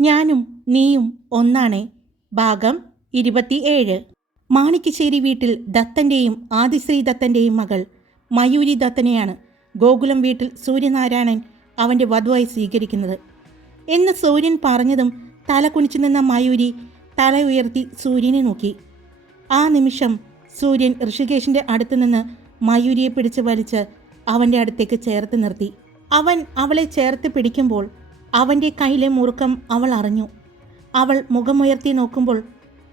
ഞാനും നീയും ഒന്നാണ്. ഭാഗം ഇരുപത്തിയേഴ്. മാണിക്കശ്ശേരി വീട്ടിൽ ദത്തന്റെയും ആദിശ്രീ ദത്തന്റെയും മകൾ മയൂരി ദത്തനെയാണ് ഗോകുലം വീട്ടിൽ സൂര്യനാരായണൻ അവന്റെ വധുവായി സ്വീകരിക്കുന്നത്. എന്ന് സൂര്യൻ പറഞ്ഞതും തല കുനിച്ചു നിന്ന മയൂരി തല ഉയർത്തി സൂര്യനെ നോക്കി. ആ നിമിഷം സൂര്യൻ ഋഷികേശിന്റെ അടുത്ത് നിന്ന് മയൂരിയെ പിടിച്ച് വലിച്ച് അവന്റെ അടുത്തേക്ക് ചേർത്ത് നിർത്തി. അവൻ അവളെ ചേർത്ത് പിടിക്കുമ്പോൾ അവന്റെ കയ്യിലെ മുറുക്കം അവൾ അറിഞ്ഞു. അവൾ മുഖമുയർത്തി നോക്കുമ്പോൾ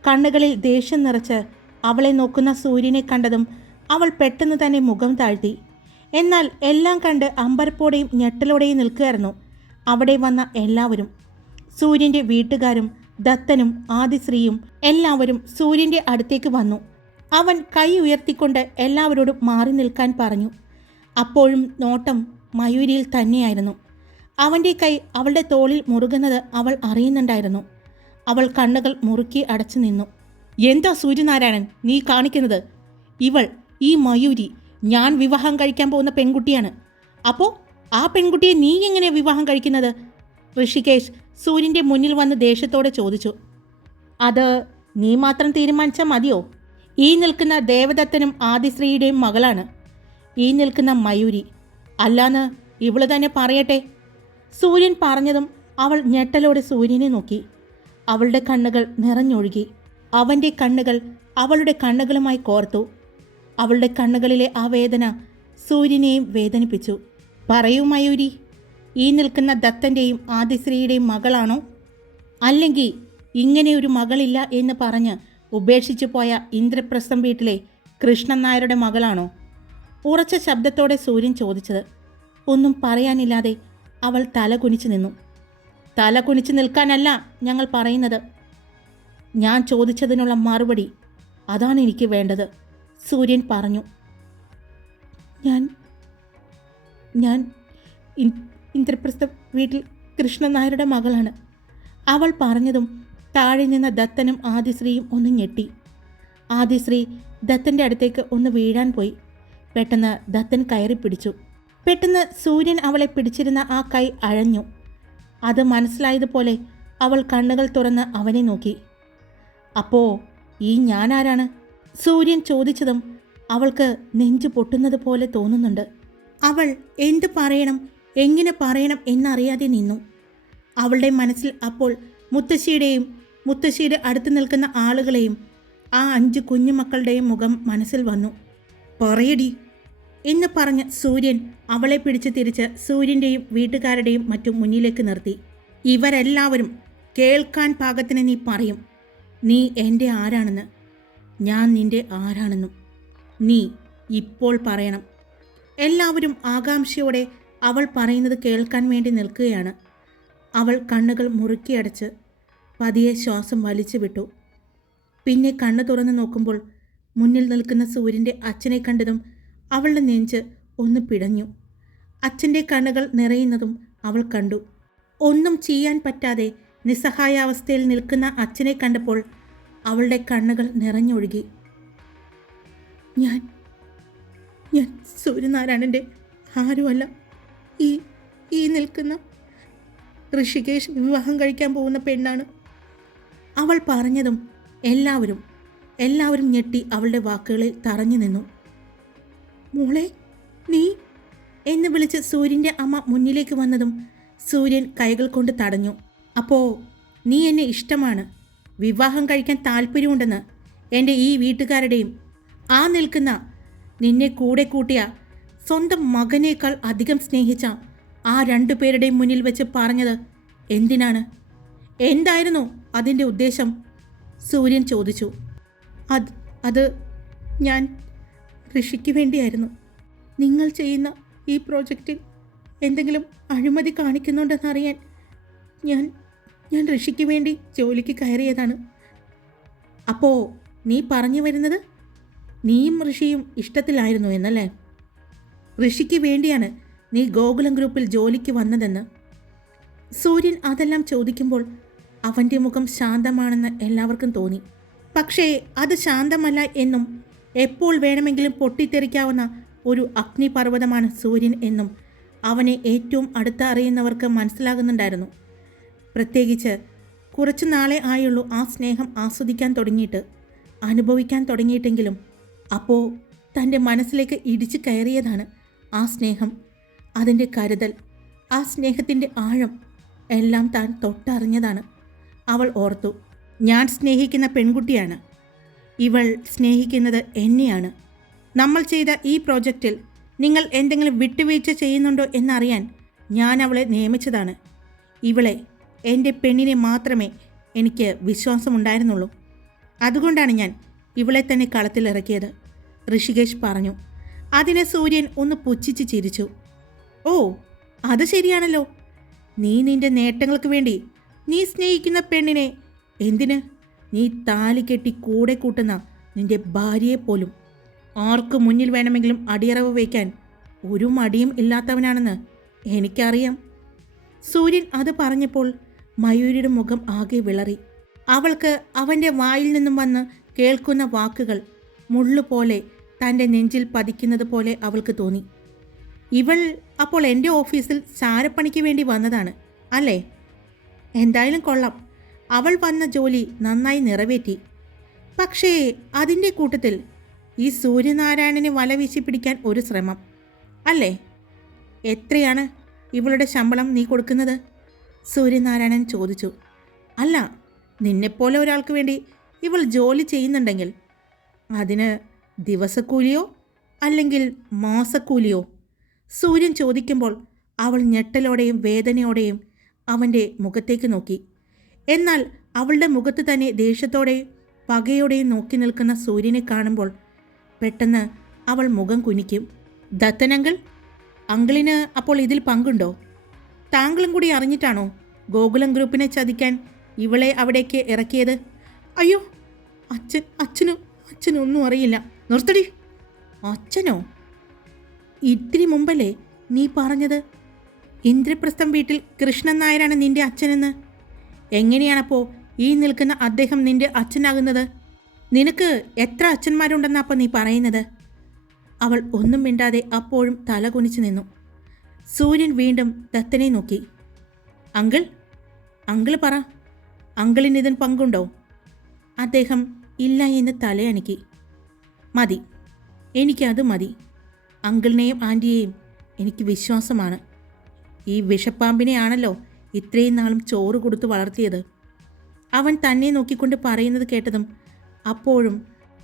കണ്ണുകളിൽ ദേഷ്യം നിറച്ച് അവളെ നോക്കുന്ന സൂര്യനെ കണ്ടതും അവൾ പെട്ടെന്ന് തന്നെ മുഖം താഴ്ത്തി. എന്നാൽ എല്ലാം കണ്ട് അമ്പരപ്പോടെയും ഞെട്ടലോടെയും നിൽക്കുകയായിരുന്നു അവിടെ വന്ന എല്ലാവരും. സൂര്യന്റെ വീട്ടുകാരും ദത്തനും ആദിശ്രീയും എല്ലാവരും സൂര്യന്റെ അടുത്തേക്ക് വന്നു. അവൻ കൈ ഉയർത്തിക്കൊണ്ട് എല്ലാവരോടും മാറി നിൽക്കാൻ പറഞ്ഞു. അപ്പോഴും നോട്ടം മയൂരിയിൽ തന്നെയായിരുന്നു. അവന്റെ കൈ അവളുടെ തോളിൽ മുറുകുന്നത് അവൾ അറിയുന്നുണ്ടായിരുന്നു. അവൾ കണ്ണുകൾ മുറുക്കി അടച്ചു നിന്നു. എന്താ സൂര്യനാരായണൻ? നീ കാണിക്കുന്നത്? ഇവൾ ഈ മയൂരി ഞാൻ വിവാഹം കഴിക്കാൻ പോകുന്ന പെൺകുട്ടിയാണ്. അപ്പോൾ ആ പെൺകുട്ടിയെ നീ എങ്ങനെ വിവാഹം കഴിക്കുന്നത്? ഋഷികേഷ് സൂര്യന്റെ മുന്നിൽ വന്ന് ദേഷ്യത്തോടെ ചോദിച്ചു. അത് നീ മാത്രം തീരുമാനിച്ചാൽ മതിയോ? ഈ നിൽക്കുന്ന ദേവദത്തനും ആദിശ്രീയുടെയും മകളാണ്. ഈ നിൽക്കുന്ന മയൂരി. അല്ലാന്ന് ഇവൾ തന്നെ പറയട്ടെ. സൂര്യൻ പറഞ്ഞതും അവൾ ഞെട്ടലോടെ സൂര്യനെ നോക്കി. അവളുടെ കണ്ണുകൾ നിറഞ്ഞൊഴുകി. അവന്റെ കണ്ണുകൾ അവളുടെ കണ്ണുകളുമായി കോർത്തു. അവളുടെ കണ്ണുകളിലെ ആ വേദന സൂര്യനെയും വേദനിപ്പിച്ചു. പറയൂ മയൂരി ഈ നിൽക്കുന്ന ദത്തന്റെയും ആദിശ്രീയുടെയും മകളാണോ? അല്ലെങ്കിൽ ഇങ്ങനെ ഒരു മകളില്ല എന്ന് പറഞ്ഞ് ഉപേക്ഷിച്ചു പോയ ഇന്ദ്രപ്രസ്ഥം വീട്ടിലെ കൃഷ്ണൻ നായരുടെ മകളാണോ? ഉറച്ച ശബ്ദത്തോടെ സൂര്യൻ ചോദിച്ചത്. ഒന്നും പറയാനില്ലാതെ അവൾ തല കുനിച്ചു നിന്നു. തല കുനിച്ചു നിൽക്കാനല്ല ഞങ്ങൾ പറയുന്നത്. ഞാൻ ചോദിച്ചതിനുള്ള മറുപടി അതാണ് എനിക്ക് വേണ്ടത് സൂര്യൻ പറഞ്ഞു. ഞാൻ ഞാൻ ഇന്ദ്രപ്രസ്ഥ വീട്ടിൽ കൃഷ്ണൻ നായരുടെ മകളാണ്. അവൾ പറഞ്ഞതും താഴെ നിന്ന ദത്തനും ആദിശ്രീയും ഒന്ന് ഞെട്ടി. ആദിശ്രീ ദത്തന്റെ അടുത്തേക്ക് ഒന്ന് വീഴാൻ പോയി. പെട്ടെന്ന് ദത്തൻ കയറി പിടിച്ചു പെട്ടെന്ന് സൂര്യൻ അവളെ പിടിച്ചിരുന്ന ആ കൈ അഴഞ്ഞു. അത് മനസ്സിലായതുപോലെ അവൾ കണ്ണുകൾ തുറന്ന് അവനെ നോക്കി. അപ്പോ ഈ ഞാനാരാണ്? സൂര്യൻ ചോദിച്ചതും അവൾക്ക് നെഞ്ചു പൊട്ടുന്നത് പോലെ തോന്നുന്നുണ്ട്. അവൾ എന്ത് പറയണം? എങ്ങനെ പറയണം എന്നറിയാതെ നിന്നു. അവളുടെ മനസ്സിൽ അപ്പോൾ മുത്തശ്ശിയുടെയും മുത്തശ്ശിയുടെ അടുത്ത് നിൽക്കുന്ന ആളുകളെയും ആ അഞ്ച് കുഞ്ഞുമക്കളുടെയും മുഖം മനസ്സിൽ വന്നു. പറയടി എന്ന് പറഞ്ഞ് സൂര്യൻ അവളെ പിടിച്ച് തിരിച്ച് സൂര്യന്റെയും വീട്ടുകാരുടെയും മറ്റും മുന്നിലേക്ക് നിർത്തി. ഇവരെല്ലാവരും കേൾക്കാൻ പാകത്തിന് നീ പറയും നീ എന്റെ ആരാണെന്ന്? ഞാൻ നിന്റെ ആരാണെന്നും നീ ഇപ്പോൾ പറയണം. എല്ലാവരും ആകാംക്ഷയോടെ അവൾ പറയുന്നത് കേൾക്കാൻ വേണ്ടി നിൽക്കുകയാണ്. അവൾ കണ്ണുകൾ മുറുക്കിയടച്ച് പതിയെ ശ്വാസം വലിച്ചു വിട്ടു. പിന്നെ കണ്ണു തുറന്നു നോക്കുമ്പോൾ മുന്നിൽ നിൽക്കുന്ന സൂര്യന്റെ അച്ഛനെ കണ്ടതും അവളുടെ നെഞ്ച് ഒന്ന് പിടഞ്ഞു. അച്ഛന്റെ കണ്ണുകൾ നിറയുന്നതും അവൾ കണ്ടു. ഒന്നും ചെയ്യാൻ പറ്റാതെ നിസ്സഹായാവസ്ഥയിൽ നിൽക്കുന്ന അച്ഛനെ കണ്ടപ്പോൾ അവളുടെ കണ്ണുകൾ നിറഞ്ഞൊഴുകി. ഞാൻ ഞാൻ സൂര്യനാരായണന്റെ ആരുമല്ല. ഈ ഈ നിൽക്കുന്ന ഋഷികേഷ് വിവാഹം കഴിക്കാൻ പോകുന്ന പെണ്ണാണ്. അവൾ പറഞ്ഞതും എല്ലാവരും എല്ലാവരും ഞെട്ടി അവളുടെ വാക്കുകളിൽ തറഞ്ഞു നിന്നു. മോളെ നീ? എന്ന് വിളിച്ച് സൂര്യന്റെ അമ്മ മുന്നിലേക്ക് വന്നതും സൂര്യൻ കൈകൾ കൊണ്ട് തടഞ്ഞു. അപ്പോൾ നീ എന്നെ ഇഷ്ടമാണ്. വിവാഹം കഴിക്കാൻ താല്പര്യമുണ്ടെന്ന് എന്റെ ഈ വീട്ടുകാരുടെയും ആ നിൽക്കുന്ന നിന്നെ കൂടെ കൂട്ടിയ സ്വന്തം മകനേക്കാൾ അധികം സ്നേഹിച്ച ആ രണ്ടു പേരുടെയും മുന്നിൽ വെച്ച് പറഞ്ഞത് എന്തിനാണ്? എന്തായിരുന്നു അതിന്റെ ഉദ്ദേശം? സൂര്യൻ ചോദിച്ചു. അത് അത് ഞാൻ ഋഷിക്ക് വേണ്ടിയായിരുന്നു. നിങ്ങൾ ചെയ്യുന്ന ഈ പ്രോജക്റ്റിൽ എന്തെങ്കിലും അഴിമതി കാണിക്കുന്നുണ്ടെന്നറിയാൻ ഞാൻ ഞാൻ ഋഷിക്ക് വേണ്ടി ജോലിക്ക് കയറിയതാണ്. അപ്പോൾ നീ പറഞ്ഞു വരുന്നത് നീയും ഋഷിയും ഇഷ്ടത്തിലായിരുന്നു എന്നല്ലേ? ഋഷിക്ക് വേണ്ടിയാണ് നീ ഗോകുലം ഗ്രൂപ്പിൽ ജോലിക്ക് വന്നതെന്ന്. സൂര്യൻ അതെല്ലാം ചോദിക്കുമ്പോൾ അവന്റെ മുഖം ശാന്തമാണെന്ന് എല്ലാവർക്കും തോന്നി. പക്ഷേ അത് ശാന്തമല്ല എന്നും എപ്പോൾ വേണമെങ്കിലും പൊട്ടിത്തെറിക്കാവുന്ന ഒരു അഗ്നിപർവതമാണ് സൂര്യൻ എന്നും അവനെ ഏറ്റവും അടുത്ത് അറിയുന്നവർക്ക് മനസ്സിലാകുന്നുണ്ടായിരുന്നു. പ്രത്യേകിച്ച് കുറച്ചു നാളെ ആയുള്ളൂ ആ സ്നേഹം ആസ്വദിക്കാൻ തുടങ്ങിയിട്ട് അനുഭവിക്കാൻ തുടങ്ങിയിട്ടെങ്കിലും അപ്പോൾ തന്റെ മനസ്സിലേക്ക് ഇടിച്ചു കയറിയതാണ് ആ സ്നേഹം. അതിന്റെ കരുതൽ ആ സ്നേഹത്തിന്റെ ആഴം എല്ലാം താൻ തൊട്ടറിഞ്ഞതാണ്. അവൾ ഓർത്തു ഞാൻ സ്നേഹിക്കുന്ന പെൺകുട്ടിയാണ്. ഇവൾ സ്നേഹിക്കുന്നത് എന്നെയാണ്. നമ്മൾ ചെയ്ത ഈ പ്രോജക്റ്റിൽ നിങ്ങൾ എന്തെങ്കിലും വിട്ടുവീഴ്ച ചെയ്യുന്നുണ്ടോ എന്നറിയാൻ ഞാൻ അവളെ നിയമിച്ചതാണ്. ഇവളെ എന്റെ പെണ്ണിനെ മാത്രമേ എനിക്ക് വിശ്വാസമുണ്ടായിരുന്നുള്ളൂ. അതുകൊണ്ടാണ് ഞാൻ ഇവളെ തന്നെ കളത്തിലിറക്കിയത് ഋഷികേഷ് പറഞ്ഞു അതിനെ സൂര്യൻ ഒന്ന് പുച്ഛിച്ച് ചിരിച്ചു. ഓ അത് ശരിയാണല്ലോ. നീ നിന്റെ നേട്ടങ്ങൾക്ക് വേണ്ടി നീ സ്നേഹിക്കുന്ന പെണ്ണിനെ എന്തിന് നീ താലി കെട്ടി കൂടെ കൂട്ടുന്ന നിന്റെ ഭാര്യയെപ്പോലും ആർക്ക് മുന്നിൽ വേണമെങ്കിലും അടിയറവ് വയ്ക്കാൻ ഒരു മടിയും ഇല്ലാത്തവനാണെന്ന് എനിക്കറിയാം. സൂര്യൻ അത് പറഞ്ഞപ്പോൾ മയൂരിയുടെ മുഖം ആകെ വിളറി. അവൾക്ക് അവന്റെ വായിൽ നിന്നും വന്ന് കേൾക്കുന്ന വാക്കുകൾ മുള്ളുപോലെ തന്റെ നെഞ്ചിൽ പതിക്കുന്നത് പോലെ അവൾക്ക് തോന്നി. ഇവൾ അപ്പോൾ എന്റെ ഓഫീസിൽ ചാരപ്പണിക്ക് വേണ്ടി വന്നതാണ് അല്ലേ? എന്തായാലും കൊള്ളാം. അവൾ വന്ന ജോലി നന്നായി നിറവേറ്റി. പക്ഷേ അതിന്റെ കൂട്ടത്തിൽ ഈ സൂര്യനാരായണന് വല വീശി പിടിക്കാൻ ഒരു ശ്രമം. അല്ലേ? എത്രയാണ് ഇവളുടെ ശമ്പളം നീ കൊടുക്കുന്നത്? സൂര്യനാരായണൻ ചോദിച്ചു. അല്ല നിന്നെപ്പോലെ ഒരാൾക്ക് വേണ്ടി ഇവൾ ജോലി ചെയ്യുന്നുണ്ടെങ്കിൽ അതിന് ദിവസക്കൂലിയോ അല്ലെങ്കിൽ മാസക്കൂലിയോ? സൂര്യൻ ചോദിക്കുമ്പോൾ അവൾ ഞെട്ടലോടെയും വേദനയോടെയും അവന്റെ മുഖത്തേക്ക് നോക്കി. എന്നാൽ അവളുടെ മുഖത്ത് തന്നെ ദേഷ്യത്തോടെയും പകയോടെയും നോക്കി നിൽക്കുന്ന സൂര്യനെ കാണുമ്പോൾ പെട്ടെന്ന് അവൾ മുഖം കുനിക്കും. ദത്തനങ്കിൾ അങ്കിളിന് അപ്പോൾ ഇതിൽ പങ്കുണ്ടോ? താങ്കളും കൂടി അറിഞ്ഞിട്ടാണോ ഗോകുലം ഗ്രൂപ്പിനെ ചതിക്കാൻ ഇവളെ അവിടേക്ക് ഇറക്കിയത്? അയ്യോ അച്ഛൻ അച്ഛനും അച്ഛനൊന്നും അറിയില്ല. നിർത്തടി. അച്ഛനോ? ഇത്തിരി മുമ്പല്ലേ നീ പറഞ്ഞത്? ഇന്ദ്രപ്രസ്ഥം വീട്ടിൽ കൃഷ്ണൻ നായരാണ് നിന്റെ അച്ഛനെന്ന്. എങ്ങനെയാണപ്പോൾ ഈ നിൽക്കുന്ന അദ്ദേഹം നിന്റെ അച്ഛനാകുന്നത്? നിനക്ക് എത്ര അച്ഛന്മാരുണ്ടെന്നപ്പോൾ നീ പറയുന്നത്? അവൾ ഒന്നും മിണ്ടാതെ അപ്പോഴും തല കുനിച്ചു നിന്നു. സൂര്യൻ വീണ്ടും ദത്തനെ നോക്കി. അങ്കിൾ? അങ്കിൾ പറ. അങ്കിളിന് ഇതിന് പങ്കുണ്ടോ? അദ്ദേഹം ഇല്ല എന്ന് തലയണക്കി. മതി. എനിക്കത് മതി. അങ്കിളിനെയും ആന്റിയെയും എനിക്ക് വിശ്വാസമാണ്. ഈ വിഷപ്പാമ്പിനെയാണല്ലോ ഇത്രയും നാളും ചോറ് കൊടുത്ത് വളർത്തിയത്? അവൻ തന്നെ നോക്കിക്കൊണ്ട് പറയുന്നത് കേട്ടതും അപ്പോഴും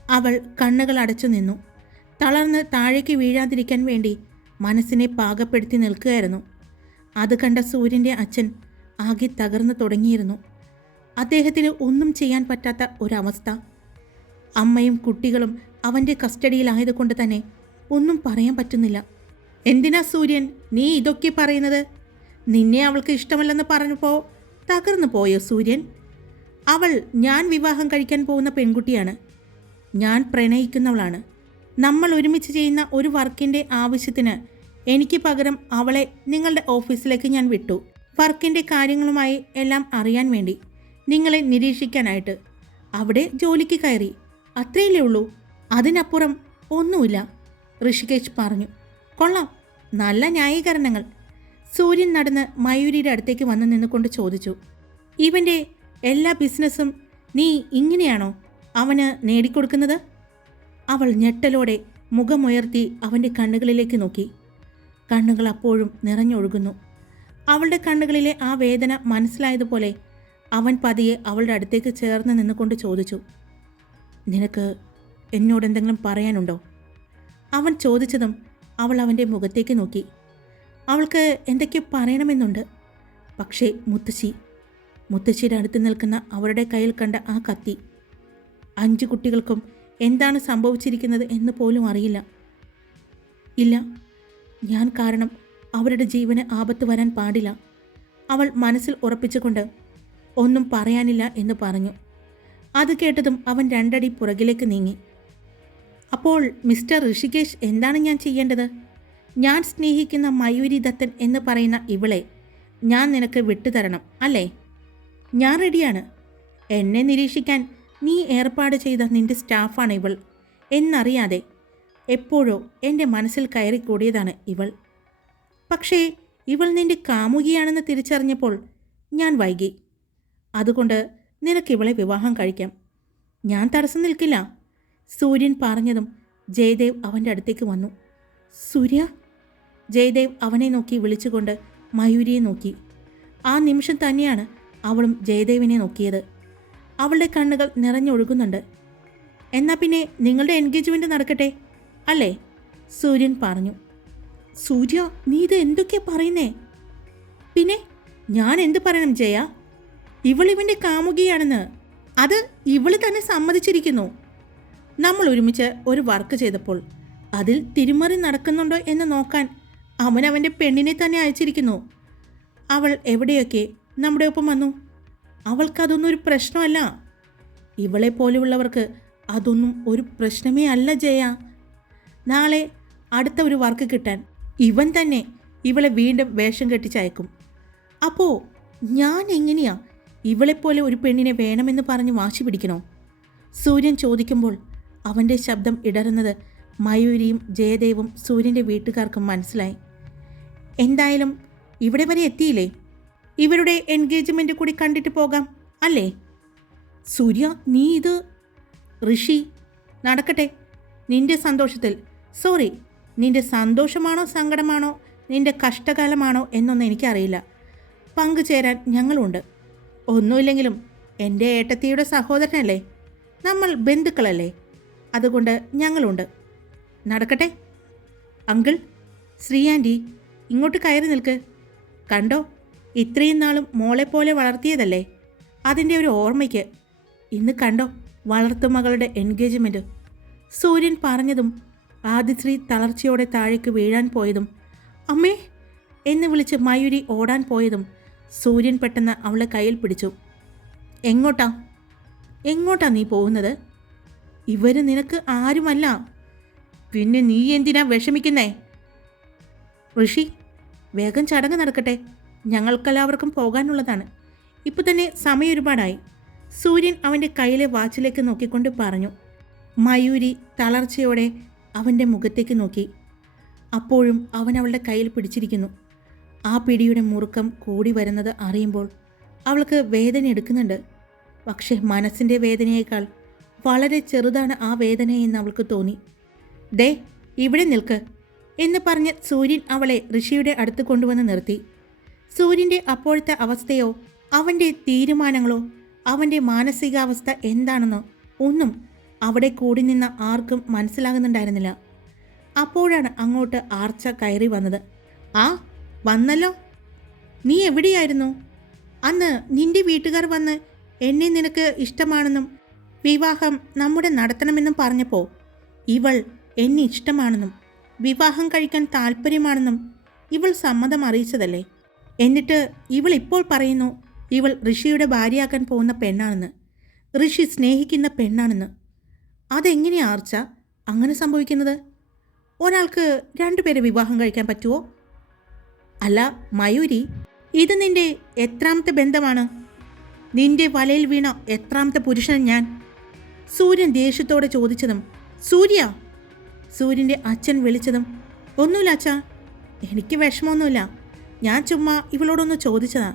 അവൾ കണ്ണുകൾ അടച്ചു നിന്നു. തളർന്ന് താഴേക്ക് വീഴാതിരിക്കാൻ വേണ്ടി മനസ്സിനെ പാകപ്പെടുത്തി നിൽക്കുകയായിരുന്നു. അത് കണ്ട സൂര്യന്റെ അച്ഛൻ ആകെ തകർന്നു തുടങ്ങിയിരുന്നു. അദ്ദേഹത്തിന് ഒന്നും ചെയ്യാൻ പറ്റാത്ത ഒരവസ്ഥ. അമ്മയും കുട്ടികളും അവന്റെ കസ്റ്റഡിയിലായതുകൊണ്ട് തന്നെ ഒന്നും പറയാൻ പറ്റുന്നില്ല. എന്തിനാ സൂര്യൻ നീ ഇതൊക്കെ പറയുന്നത്? നിന്നെ അവൾക്ക് ഇഷ്ടമല്ലെന്ന് പറഞ്ഞപ്പോൾ തകർന്നു പോയോ സൂര്യൻ? അവൾ ഞാൻ വിവാഹം കഴിക്കാൻ പോകുന്ന പെൺകുട്ടിയാണ്. ഞാൻ പ്രണയിക്കുന്നവളാണ്. നമ്മൾ ഒരുമിച്ച് ചെയ്യുന്ന ഒരു വർക്കിന്റെ ആവശ്യത്തിന് എനിക്ക് പകരം അവളെ നിങ്ങളുടെ ഓഫീസിലേക്ക് ഞാൻ വിട്ടു. വർക്കിന്റെ കാര്യങ്ങളുമായി എല്ലാം അറിയാൻ വേണ്ടി നിങ്ങളെ നിരീക്ഷിക്കാനായിട്ട്. അവിടെ ജോലിക്ക് കയറി. അത്രയല്ലേ ഉള്ളൂ. അതിനപ്പുറം ഒന്നുമില്ല. ഋഷികേശ് പറഞ്ഞു. കൊള്ളാം. നല്ല ന്യായീകരണങ്ങൾ. സൂര്യൻ നടന്ന് മയൂരിയുടെ അടുത്തേക്ക് വന്നു നിന്നുകൊണ്ട് ചോദിച്ചു ഇവന്റെ എല്ലാ ബിസിനസ്സും നീ ഇങ്ങനെയാണോ അവന് നേടിക്കൊടുക്കുന്നത്? അവൾ ഞെട്ടലോടെ മുഖമുയർത്തി അവന്റെ കണ്ണുകളിലേക്ക് നോക്കി. കണ്ണുകൾ അപ്പോഴും നിറഞ്ഞൊഴുകുന്നു. അവളുടെ കണ്ണുകളിലെ ആ വേദന മനസ്സിലായതുപോലെ അവൻ പതിയെ അവളുടെ അടുത്തേക്ക് ചേർന്ന് നിന്നുകൊണ്ട് ചോദിച്ചു നിനക്ക് എന്നോട് എന്തെങ്കിലും പറയാനുണ്ടോ? അവൻ ചോദിച്ചതും അവൾ അവന്റെ മുഖത്തേക്ക് നോക്കി. അവൾക്ക് എന്തൊക്കെയോ പറയണമെന്നുണ്ട്. പക്ഷേ മുത്തശ്ശി മുത്തശ്ശിയുടെ അടുത്ത് നിൽക്കുന്ന അവരുടെ കയ്യിൽ കണ്ട ആ കത്തി അഞ്ച് കുട്ടികൾക്കും എന്താണ് സംഭവിച്ചിരിക്കുന്നത് എന്ന് പോലും അറിയില്ല. ഇല്ല ഞാൻ കാരണം അവരുടെ ജീവന് ആപത്ത് വരാൻ പാടില്ല. അവൾ മനസ്സിൽ ഉറപ്പിച്ചുകൊണ്ട് ഒന്നും പറയാനില്ല എന്ന് പറഞ്ഞു. അത് കേട്ടതും അവൻ രണ്ടടി പുറകിലേക്ക് നീങ്ങി. അപ്പോൾ മിസ്റ്റർ ഋഷികേഷ് എന്താണ് ഞാൻ ചെയ്യേണ്ടത്? ഞാൻ സ്നേഹിക്കുന്ന മയൂരി ദത്തൻ എന്ന് പറയുന്ന ഇവളെ ഞാൻ നിനക്ക് വിട്ടുതരണം അല്ലേ? ഞാൻ റെഡിയാണ്. എന്നെ നിരീക്ഷിക്കാൻ നീ ഏർപ്പാട് ചെയ്ത നിന്റെ സ്റ്റാഫാണ് ഇവൾ. എന്നറിയാതെ എപ്പോഴോ എന്റെ മനസ്സിൽ കയറിക്കൂടിയതാണ് ഇവൾ. പക്ഷേ ഇവൾ നിന്റെ കാമുകിയാണെന്ന് തിരിച്ചറിഞ്ഞപ്പോൾ ഞാൻ വൈകി. അതുകൊണ്ട് നിനക്ക് ഇവളെ വിവാഹം കഴിക്കാം. ഞാൻ തടസ്സം നിൽക്കില്ല. സൂര്യൻ പറഞ്ഞതും ജയദേവ് അവന്റെ അടുത്തേക്ക് വന്നു. സൂര്യ? ജയദേവ് അവനെ നോക്കി വിളിച്ചുകൊണ്ട് മയൂരിയെ നോക്കി. ആ നിമിഷം തന്നെയാണ് അവളും ജയദേവിനെ നോക്കിയത്. അവളുടെ കണ്ണുകൾ നിറഞ്ഞൊഴുകുന്നുണ്ട്. എന്നാൽ പിന്നെ നിങ്ങളുടെ എൻഗേജ്മെന്റ് നടക്കട്ടെ? അല്ലേ? സൂര്യൻ പറഞ്ഞു. സൂര്യ നീ ഇത് എന്തൊക്കെയാ പറയുന്നേ? പിന്നെ ഞാൻ എന്ത് പറയണം ജയ? ഇവളിവന്റെ കാമുകിയാണെന്ന്. അത് ഇവൾ തന്നെ സമ്മതിച്ചിരിക്കുന്നു. നമ്മൾ ഒരുമിച്ച് ഒരു വർക്ക് ചെയ്തപ്പോൾ അതിൽ തിരിമറി നടക്കുന്നുണ്ടോ എന്ന് നോക്കാൻ അവൻ അവന്റെ പെണ്ണിനെ തന്നെ അയച്ചിരിക്കുന്നു. അവൾ എവിടെയൊക്കെ? നമ്മുടെ ഒപ്പം വന്നു. അവൾക്കതൊന്നും ഒരു പ്രശ്നമല്ല. ഇവളെ പോലെയുള്ളവർക്ക് അതൊന്നും ഒരു പ്രശ്നമേ അല്ല ജയ. നാളെ അടുത്ത ഒരു വർക്ക് കിട്ടാൻ ഇവൻ തന്നെ ഇവളെ വീണ്ടും വേഷം കെട്ടിച്ചയക്കും. അപ്പോൾ ഞാൻ എങ്ങനെയാ ഇവളെപ്പോലെ ഒരു പെണ്ണിനെ വേണമെന്ന് പറഞ്ഞ് വാശി പിടിക്കണോ? സൂര്യൻ ചോദിക്കുമ്പോൾ അവന്റെ ശബ്ദം ഇടറുന്നത് മയൂരിയും ജയദേവും സൂര്യന്റെ വീട്ടുകാർക്കും മനസ്സിലായി. എന്തായാലും ഇവിടെ വരെ എത്തിയില്ലേ? ഇവരുടെ എൻഗേജ്മെന്റ് കൂടി കണ്ടിട്ട് പോകാം അല്ലേ? സൂര്യ നീ ഇത് ഋഷി നടക്കട്ടെ. നിന്റെ സന്തോഷത്തിൽ. സോറി നിന്റെ സന്തോഷമാണോ സങ്കടമാണോ നിന്റെ കഷ്ടകാലമാണോ എന്നൊന്നും എനിക്കറിയില്ല. പങ്കുചേരാൻ ഞങ്ങളുണ്ട്. ഒന്നുമില്ലെങ്കിലും എന്റെ ഏട്ടത്തിയുടെ സഹോദരനല്ലേ? നമ്മൾ ബന്ധുക്കളല്ലേ? അതുകൊണ്ട് ഞങ്ങളുണ്ട്. നടക്കട്ടെ. അങ്കിൾ ശ്രീ ആന്റി ഇങ്ങോട്ട് കയറി നിൽക്ക്. കണ്ടോ? ഇത്രയും നാളും മോളെപ്പോലെ വളർത്തിയതല്ലേ? അതിന്റെ ഒരു ഓർമ്മയ്ക്ക്. ഇന്ന് കണ്ടോ? വളർത്തുമകളുടെ എൻഗേജ്മെന്റ്. സൂര്യൻ പറഞ്ഞതും ആദിശ്രീ തളർച്ചയോടെ താഴേക്ക് വീഴാൻ പോയതും അമ്മേ! എന്ന് വിളിച്ച് മയൂരി ഓടാൻ പോയതും സൂര്യൻ പെട്ടെന്ന് അവളെ കയ്യിൽ പിടിച്ചു. എങ്ങോട്ടാ? എങ്ങോട്ടാ നീ പോകുന്നത്? ഇവർ നിനക്ക് ആരുമല്ല. പിന്നെ നീ എന്തിനാ വിഷമിക്കുന്നേ? ഋഷി വേഗം ചടങ്ങ് നടക്കട്ടെ. ഞങ്ങൾക്കെല്ലാവർക്കും പോകാനുള്ളതാണ്. ഇപ്പൊ തന്നെ സമയം ഒരുപാടായി. സൂര്യൻ അവന്റെ കയ്യിലെ വാച്ചിലേക്ക് നോക്കിക്കൊണ്ട് പറഞ്ഞു. മയൂരി തളർച്ചയോടെ അവന്റെ മുഖത്തേക്ക് നോക്കി. അപ്പോഴും അവൻ അവളുടെ കയ്യിൽ പിടിച്ചിരിക്കുന്നു. ആ പിടിയുടെ മുറുക്കം കൂടി വരുന്നത് അറിയുമ്പോൾ അവൾക്ക് വേദന എടുക്കുന്നുണ്ട്. പക്ഷേ മനസ്സിന്റെ വേദനയേക്കാൾ വളരെ ചെറുതാണ് ആ വേദനയെന്ന് അവൾക്ക് തോന്നി. ദേ ഇവിടെ നിൽക്ക്. എന്ന് പറഞ്ഞ് സൂര്യൻ അവളെ ഋഷിയുടെ അടുത്ത് കൊണ്ടുവന്ന് നിർത്തി. സൂര്യന്റെ അപ്പോഴത്തെ അവസ്ഥയോ അവന്റെ തീരുമാനങ്ങളോ അവന്റെ മാനസികാവസ്ഥ എന്താണെന്നോ ഒന്നും അവിടെ കൂടി നിന്ന ആർക്കും മനസ്സിലാകുന്നുണ്ടായിരുന്നില്ല. അപ്പോഴാണ് അങ്ങോട്ട് ആർച്ച കയറി വന്നത്. ആ വന്നല്ലോ. നീ എവിടെയായിരുന്നു? അന്ന് നിന്റെ വീട്ടുകാർ വന്ന് എന്നെ നിനക്ക് ഇഷ്ടമാണെന്നും വിവാഹം നമ്മുടെ നടത്തണമെന്നും പറഞ്ഞപ്പോൾ ഇവൾ എന്നെ ഇഷ്ടമാണെന്നും വിവാഹം കഴിക്കാൻ താല്പര്യമാണെന്നും ഇവൾ സമ്മതം അറിയിച്ചതല്ലേ? എന്നിട്ട് ഇവൾ ഇപ്പോൾ പറയുന്നു ഇവൾ ഋഷിയുടെ ഭാര്യയാക്കാൻ പോകുന്ന പെണ്ണാണെന്ന്. ഋഷി സ്നേഹിക്കുന്ന പെണ്ണാണെന്ന്. അതെങ്ങനെയാ ആർച്ച? അങ്ങനെ സംഭവിക്കുന്നത്? ഒരാൾക്ക് രണ്ടുപേരെ വിവാഹം കഴിക്കാൻ പറ്റുമോ അല്ല മയൂരി ഇത് നിന്റെ എത്രാമത്തെ ബന്ധമാണ്? നിന്റെ വലയിൽ വീണ എത്രാമത്തെ പുരുഷൻ ഞാൻ? സൂര്യൻ ദേഷ്യത്തോടെ ചോദിച്ചതും സൂര്യ സൂര്യന്റെ അച്ഛൻ വിളിച്ചതും ഒന്നുമില്ല അച്ഛാ എനിക്ക് വിഷമമൊന്നുമില്ല. ഞാൻ ചുമ്മാ ഇവളോടൊന്ന് ചോദിച്ചതാ.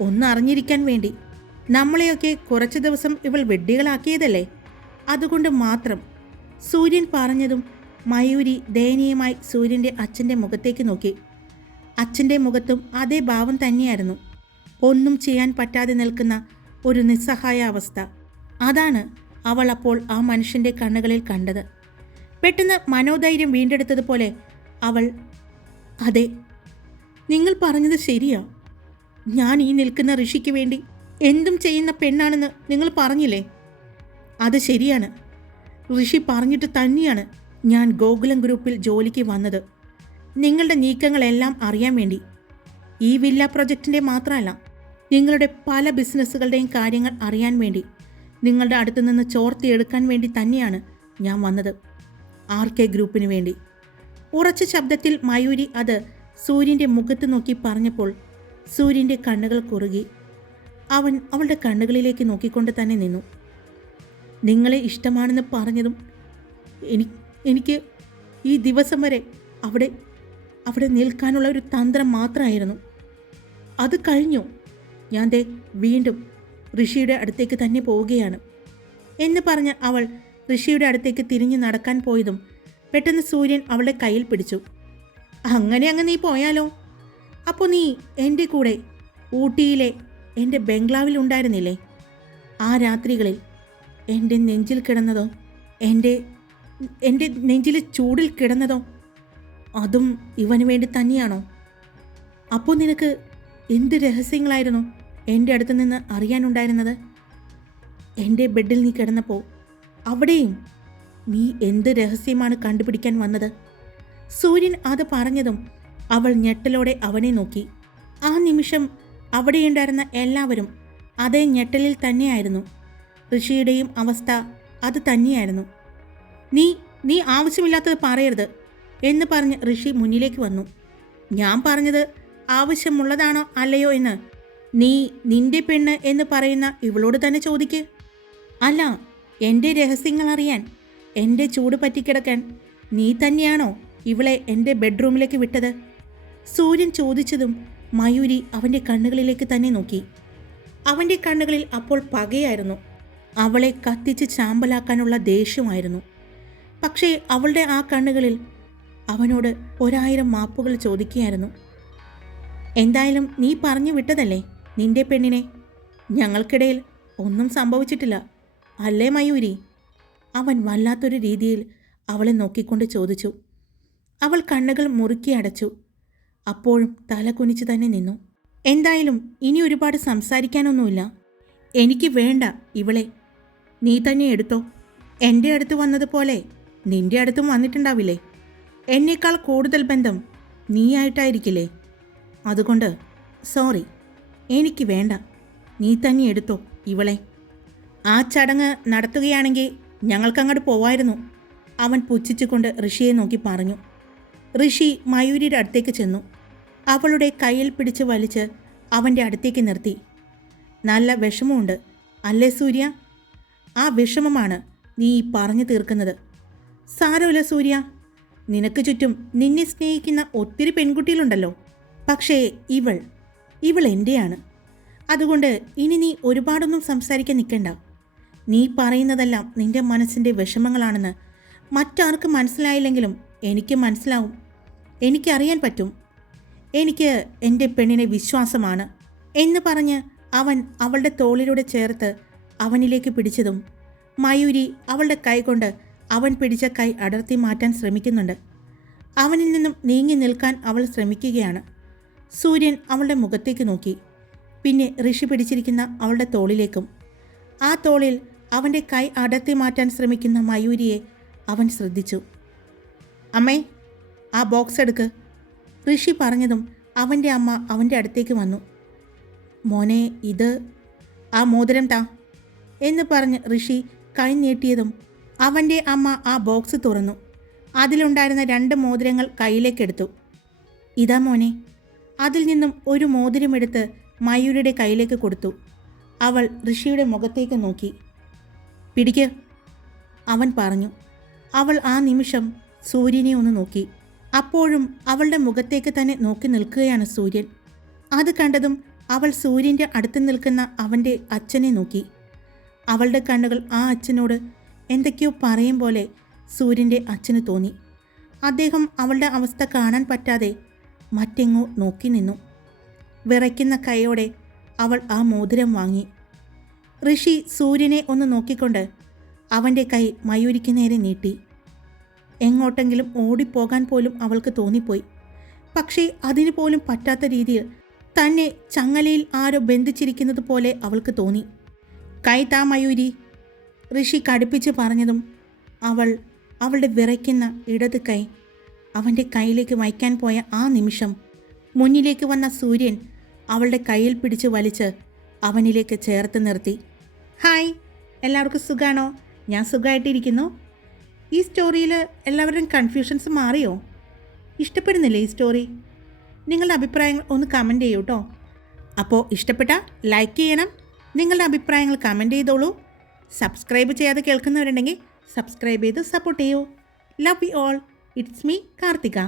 ഒന്ന് അറിഞ്ഞിരിക്കാൻ വേണ്ടി. നമ്മളെയൊക്കെ കുറച്ച് ദിവസം ഇവൾ വെഡ്ഡികളാക്കിയതല്ലേ? അതുകൊണ്ട് മാത്രം. സൂര്യൻ പറഞ്ഞതും മയൂരി ദയനീയമായി സൂര്യന്റെ അച്ഛന്റെ മുഖത്തേക്ക് നോക്കി. അച്ഛന്റെ മുഖത്തും അതേ ഭാവം തന്നെയായിരുന്നു. ഒന്നും ചെയ്യാൻ പറ്റാതെ നിൽക്കുന്ന ഒരു നിസ്സഹായ അവസ്ഥ അതാണ് അവൾ അപ്പോൾ ആ മനുഷ്യന്റെ കണ്ണുകളിൽ കണ്ടത്. പെട്ടെന്ന് മനോധൈര്യം വീണ്ടെടുത്തതുപോലെ അവൾ അതെ നിങ്ങൾ പറഞ്ഞത് ശരിയാ. ഞാൻ ഈ നിൽക്കുന്ന ഋഷിക്ക് വേണ്ടി എന്തും ചെയ്യുന്ന പെണ്ണാണെന്ന് നിങ്ങൾ പറഞ്ഞില്ലേ? അത് ശരിയാണ്. ഋഷി പറഞ്ഞിട്ട് തന്നെയാണ് ഞാൻ ഗോകുലം ഗ്രൂപ്പിൽ ജോലിക്ക് വന്നത്. നിങ്ങളുടെ നീക്കങ്ങളെല്ലാം അറിയാൻ വേണ്ടി. ഈ വില്ല പ്രൊജക്റ്റിന്റെ മാത്രമല്ല നിങ്ങളുടെ പല ബിസിനസ്സുകളുടെയും കാര്യങ്ങൾ അറിയാൻ വേണ്ടി. നിങ്ങളുടെ അടുത്തു നിന്ന് ചോർത്തിയെടുക്കാൻ വേണ്ടി തന്നെയാണ് ഞാൻ വന്നത്. ആർ കെ ഗ്രൂപ്പിന് വേണ്ടി. ഉറച്ച ശബ്ദത്തിൽ മയൂരി അത് സൂര്യന്റെ മുഖത്ത് നോക്കി പറഞ്ഞപ്പോൾ സൂര്യന്റെ കണ്ണുകൾ കുറുകി. അവൻ അവളുടെ കണ്ണുകളിലേക്ക് നോക്കിക്കൊണ്ട് തന്നെ നിന്നു. നിങ്ങളെ ഇഷ്ടമാണെന്ന് പറഞ്ഞതും എനി എനിക്ക് ഈ ദിവസം വരെ അവിടെ അവിടെ നിൽക്കാനുള്ള ഒരു തന്ത്രം മാത്രമായിരുന്നു. അത് കഴിഞ്ഞു. ഞാൻ ദേ വീണ്ടും ഋഷിയുടെ അടുത്തേക്ക് തന്നെ പോവുകയാണ് എന്ന് പറഞ്ഞ് അവൾ ഋഷിയുടെ അടുത്തേക്ക് തിരിഞ്ഞു നടക്കാൻ പോയതും പെട്ടെന്ന് സൂര്യൻ അവളെ കയ്യിൽ പിടിച്ചു. അങ്ങനെ അങ്ങ് നീ പോയാലോ? അപ്പോൾ നീ എന്റെ കൂടെ ഊട്ടിയിലെ എന്റെ ബംഗ്ലാവിൽ ഉണ്ടായിരുന്നില്ലേ? ആ രാത്രികളിൽ എന്റെ നെഞ്ചിൽ കിടന്നതോ? എന്റെ എന്റെ നെഞ്ചിൽ ചൂടിൽ കിടന്നതോ? അതും ഇവന് വേണ്ടി തന്നെയാണോ? അപ്പോൾ നിനക്ക് എന്ത് രഹസ്യങ്ങളായിരുന്നു എന്റെ അടുത്ത് നിന്ന് അറിയാനുണ്ടായിരുന്നത്? എന്റെ ബെഡിൽ നീ കിടന്നപ്പോൾ അവിടെയും നീ എന്ത് രഹസ്യമാണ് കണ്ടുപിടിക്കാൻ വന്നത്? സൂര്യൻ അത് പറഞ്ഞതും അവൾ ഞെട്ടലോടെ അവനെ നോക്കി. ആ നിമിഷം അവിടെയുണ്ടായിരുന്ന എല്ലാവരും അതേ ഞെട്ടലിൽ തന്നെയായിരുന്നു. ഋഷിയുടെയും അവസ്ഥ അത് തന്നെയായിരുന്നു. നീ നീ ആവശ്യമില്ലാത്തത് പറയരുത് എന്ന് പറഞ്ഞ് ഋഷി മുന്നിലേക്ക് വന്നു. ഞാൻ പറഞ്ഞത് ആവശ്യമുള്ളതാണോ അല്ലയോ എന്ന് നീ നിന്റെ പെണ്ണ് എന്ന് പറയുന്ന ഇവളോട് തന്നെ ചോദിക്ക്. അല്ല എന്റെ രഹസ്യങ്ങൾ അറിയാൻ എന്റെ ചൂട് പറ്റിക്കിടക്കാൻ നീ തന്നെയാണോ ഇവളെ എന്റെ ബെഡ്റൂമിലേക്ക് വിട്ടത്? സൂര്യൻ ചോദിച്ചതും മയൂരി അവന്റെ കണ്ണുകളിലേക്ക് തന്നെ നോക്കി. അവന്റെ കണ്ണുകളിൽ അപ്പോൾ പകയായിരുന്നു. അവളെ കത്തിച്ച് ചാമ്പലാക്കാനുള്ള ദേഷ്യമായിരുന്നു. പക്ഷേ അവളുടെ ആ കണ്ണുകളിൽ അവനോട് ഒരായിരം മാപ്പുകൾ ചോദിക്കുകയായിരുന്നു. എന്തായാലും നീ പറഞ്ഞു വിട്ടതല്ലേ നിന്റെ പെണ്ണിനെ? ഞങ്ങൾക്കിടയിൽ ഒന്നും സംഭവിച്ചിട്ടില്ല. അല്ലേ മയൂരി? അവൻ വല്ലാത്തൊരു രീതിയിൽ അവളെ നോക്കിക്കൊണ്ട് ചോദിച്ചു. അവൾ കണ്ണുകൾ മുറുക്കി അടച്ചു. അപ്പോഴും തല കുനിച്ച് തന്നെ നിന്നു. എന്തായാലും ഇനി ഒരുപാട് സംസാരിക്കാനൊന്നുമില്ല. എനിക്ക് വേണ്ട ഇവളെ. നീ തന്നെ എടുത്തോ. എന്റെ അടുത്ത് വന്നതുപോലെ നിന്റെ അടുത്തും വന്നിട്ടുണ്ടാവില്ലേ? എന്നേക്കാൾ കൂടുതൽ ബന്ധം നീയായിട്ടായിരിക്കില്ലേ? അതുകൊണ്ട് സോറി. എനിക്ക് വേണ്ട. നീ തന്നെ എടുത്തോ ഇവളെ. ആ ചടങ്ങ് നടത്തുകയാണെങ്കിൽ ഞങ്ങൾക്കങ്ങോട്ട് പോവായിരുന്നു. അവൻ പുച്ഛിച്ചുകൊണ്ട് ഋഷിയെ നോക്കി പറഞ്ഞു. ഋഷി മയൂരിയുടെ അടുത്തേക്ക് ചെന്നു. അവളുടെ കയ്യിൽ പിടിച്ച് വലിച്ച് അവന്റെ അടുത്തേക്ക് നിർത്തി. നല്ല വിഷമമുണ്ട് അല്ലേ സൂര്യ? ആ വിഷമമാണ് നീ പറഞ്ഞു തീർക്കുന്നത്. സാരമില്ല സൂര്യ. നിനക്ക് ചുറ്റും നിന്നെ സ്നേഹിക്കുന്ന ഒത്തിരി പെൺകുട്ടികളുണ്ടല്ലോ. പക്ഷേ ഇവൾ ഇവൾ എന്റെയാണ് അതുകൊണ്ട് ഇനി നീ ഒരുപാടൊന്നും സംസാരിക്കാൻ നിൽക്കണ്ട. നീ പറയുന്നതെല്ലാം നിന്റെ മനസ്സിന്റെ വിഷമങ്ങളാണെന്ന് മറ്റാർക്കും മനസ്സിലായില്ലെങ്കിലും എനിക്ക് മനസ്സിലാവും. എനിക്കറിയാൻ പറ്റും. എനിക്ക് എന്റെ പെണ്ണിനെ വിശ്വാസമാണ് എന്ന് പറഞ്ഞ് അവൻ അവളുടെ തോളിലൂടെ ചേർത്ത് അവനിലേക്ക് പിടിച്ചതും മയൂരി അവളുടെ കൈ കൊണ്ട് അവൻ പിടിച്ച കൈ അടർത്തി മാറ്റാൻ ശ്രമിക്കുന്നുണ്ട്. അവനിൽ നിന്നും നീങ്ങി നിൽക്കാൻ അവൾ ശ്രമിക്കുകയാണ്. സൂര്യൻ അവളുടെ മുഖത്തേക്ക് നോക്കി. പിന്നെ ഋഷി പിടിച്ചിരിക്കുന്ന അവളുടെ തോളിലേക്കും. ആ തോളിൽ അവന്റെ കൈ അടത്തി മാറ്റാൻ ശ്രമിക്കുന്ന മയൂരിയെ അവൻ ശ്രദ്ധിച്ചു. അമ്മേ ആ ബോക്സ് എടുക്ക്. ഋഷി പറഞ്ഞതും അവന്റെ അമ്മ അവന്റെ അടുത്തേക്ക് വന്നു. മോനെ ഇത് ആ മോതിരം താ എന്ന് പറഞ്ഞ് ഋഷി കൈ നീട്ടിയതും അവന്റെ അമ്മ ആ ബോക്സ് തുറന്നു. അതിലുണ്ടായിരുന്ന രണ്ട് മോതിരങ്ങൾ കയ്യിലേക്കെടുത്തു ഇതാ മോനെ അതിൽ നിന്നും ഒരു മോതിരമെടുത്ത് മയൂരിയുടെ കയ്യിലേക്ക് കൊടുത്തു. അവൾ ഋഷിയുടെ മുഖത്തേക്ക് നോക്കി. പിടിക്ക്. അവൻ പറഞ്ഞു. അവൾ ആ നിമിഷം സൂര്യനെ ഒന്ന് നോക്കി. അപ്പോഴും അവളുടെ മുഖത്തേക്ക് തന്നെ നോക്കി നിൽക്കുകയാണ് സൂര്യൻ. അത് കണ്ടതും അവൾ സൂര്യന്റെ അടുത്ത് നിൽക്കുന്ന അവന്റെ അച്ഛനെ നോക്കി. അവളുടെ കണ്ണുകൾ ആ അച്ഛനോട് എന്തൊക്കെയോ പറയും പോലെ സൂര്യന്റെ അച്ഛന് തോന്നി. അദ്ദേഹം അവളുടെ അവസ്ഥ കാണാൻ പറ്റാതെ മറ്റെങ്ങോ നോക്കി നിന്നു. വിറയ്ക്കുന്ന കൈയോടെ അവൾ ആ മോതിരം വാങ്ങി. ഋഷി സൂര്യനെ ഒന്ന് നോക്കിക്കൊണ്ട് അവന്റെ കൈ മയൂരിക്ക് നേരെ നീട്ടി. എങ്ങോട്ടെങ്കിലും ഓടിപ്പോകാൻ പോലും അവൾക്ക് തോന്നിപ്പോയി. പക്ഷേ അതിനു പോലും പറ്റാത്ത രീതിയിൽ തന്നെ ചങ്ങലയിൽ ആരോ ബന്ധിച്ചിരിക്കുന്നത് പോലെ അവൾക്ക് തോന്നി. കൈ താ മയൂരി ഋഷി കടുപ്പിച്ച് പറഞ്ഞതും അവൾ അവളുടെ വിറയ്ക്കുന്ന ഇടത് കൈ അവന്റെ കയ്യിലേക്ക് വയ്ക്കാൻ പോയ ആ നിമിഷം മുന്നിലേക്ക് വന്ന സൂര്യൻ അവളുടെ കയ്യിൽ പിടിച്ച് വലിച്ച് അവനിലേക്ക് ചേർത്ത് നിർത്തി. ഹായ് എല്ലാവർക്കും സുഖാണോ? ഞാൻ സുഖമായിട്ടിരിക്കുന്നു ഈ സ്റ്റോറിയിൽ എല്ലാവരുടെയും കൺഫ്യൂഷൻസ് മാറിയോ? ഇഷ്ടപ്പെടുന്നില്ലേ ഈ സ്റ്റോറി നിങ്ങളുടെ അഭിപ്രായങ്ങൾ ഒന്ന് കമന്റ് ചെയ്യൂ കേട്ടോ അപ്പോൾ ഇഷ്ടപ്പെട്ട ലൈക്ക് ചെയ്യണം. നിങ്ങളുടെ അഭിപ്രായങ്ങൾ കമന്റ് ചെയ്തോളൂ. സബ്സ്ക്രൈബ് ചെയ്യാതെ കേൾക്കുന്നവരുണ്ടെങ്കിൽ സബ്സ്ക്രൈബ് ചെയ്ത് സപ്പോർട്ട് ചെയ്യൂ. Love you all it's me Karthika.